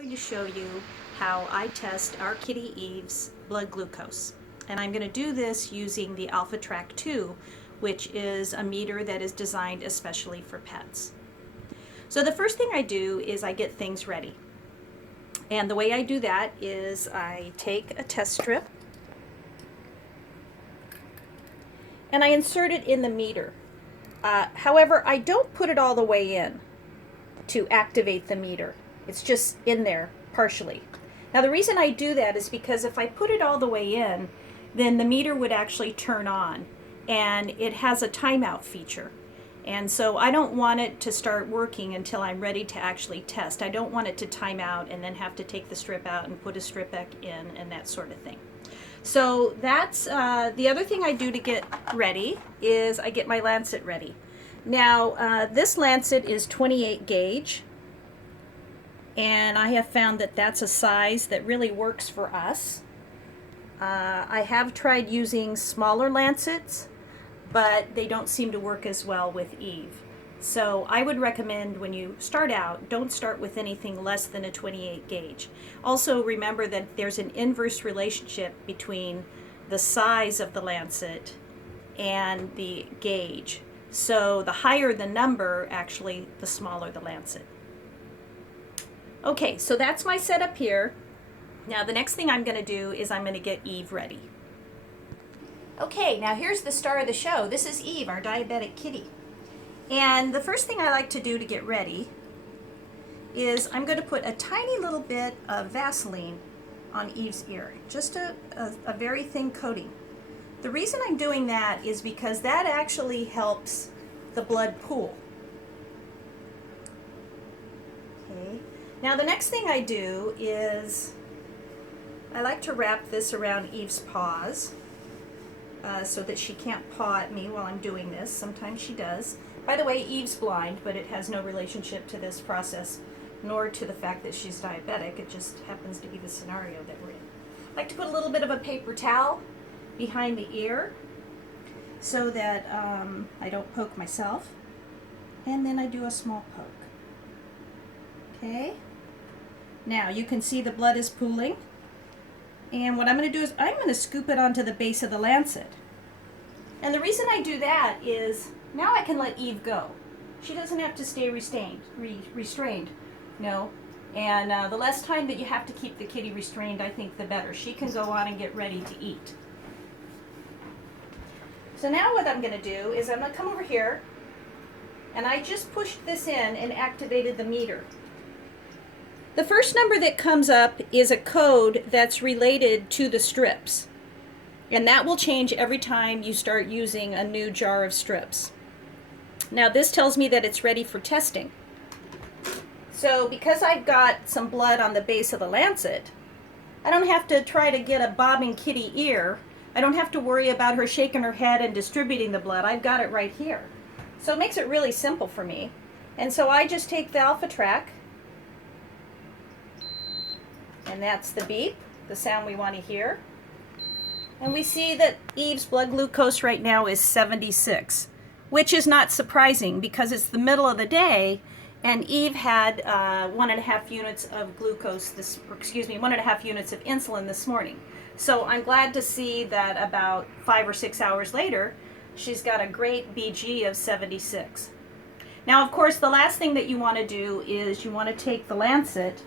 I'm going to show you how I test our kitty Eve's blood glucose. And I'm going to do this using the AlphaTRAK 2, which is a meter that is designed especially for pets. So the first thing I do is I get things ready. And the way I do that is I take a test strip and I insert it in the meter. However, I don't put it all the way in to activate the meter. It's just in there partially. Now the reason I do that is because if I put it all the way in, then the meter would actually turn on, and it has a timeout feature. And so I don't want it to start working until I'm ready to actually test. I don't want it to time out and then have to take the strip out and put a strip back in and that sort of thing. So that's the other thing I do to get ready is I get my lancet ready. Now this lancet is 28 gauge, and I have found that that's a size that really works for us. I have tried using smaller lancets, but they don't seem to work as well with Eve. So I would recommend when you start out, don't start with anything less than a 28 gauge. Also remember that there's an inverse relationship between the size of the lancet and the gauge. So the higher the number, actually, the smaller the lancet. Okay, so that's my setup here. Now the next thing I'm going to do is I'm going to get Eve ready. Okay, now here's the star of the show. This is Eve, our diabetic kitty. And the first thing I like to do to get ready is I'm going to put a tiny little bit of Vaseline on Eve's ear. Just a very thin coating. The reason I'm doing that is because that actually helps the blood pool. Okay. Now the next thing I do is I like to wrap this around Eve's paws so that she can't paw at me while I'm doing this. Sometimes she does. By the way, Eve's blind, but it has no relationship to this process, nor to the fact that she's diabetic. It just happens to be the scenario that we're in. I like to put a little bit of a paper towel behind the ear so that I don't poke myself. And then I do a small poke. Okay? Now you can see the blood is pooling. And what I'm going to do is I'm going to scoop it onto the base of the lancet. And the reason I do that is now I can let Eve go. She doesn't have to stay restrained. No. And the less time that you have to keep the kitty restrained, I think the better. She can go on and get ready to eat. So now what I'm going to do is I'm going to come over here, and I just pushed this in and activated the meter. The first number that comes up is a code that's related to the strips. And that will change every time you start using a new jar of strips. Now this tells me that it's ready for testing. So because I've got some blood on the base of the lancet, I don't have to try to get a bobbing kitty ear. I don't have to worry about her shaking her head and distributing the blood. I've got it right here. So it makes it really simple for me. And so I just take the AlphaTRAK, and that's the beep, the sound we want to hear. And we see that Eve's blood glucose right now is 76, which is not surprising because it's the middle of the day, and Eve had 1.5 units of glucose, 1.5 units of insulin this morning. So I'm glad to see that about 5 or 6 hours later, she's got a great BG of 76. Now, of course, the last thing that you want to do is you want to take the lancet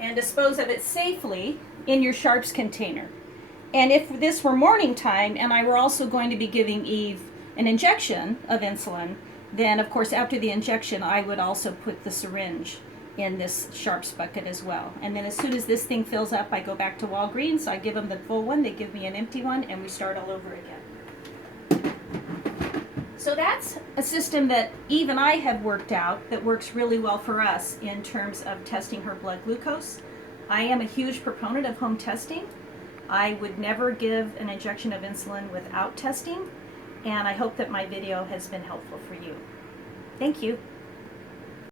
and dispose of it safely in your sharps container. And if this were morning time and I were also going to be giving Eve an injection of insulin, then of course after the injection I would also put the syringe in this sharps bucket as well. And then as soon as this thing fills up, I go back to Walgreens, I give them the full one, they give me an empty one, and we start all over again. So that's a system that Eve and I have worked out that works really well for us in terms of testing her blood glucose. I am a huge proponent of home testing. I would never give an injection of insulin without testing, and I hope that my video has been helpful for you. Thank you.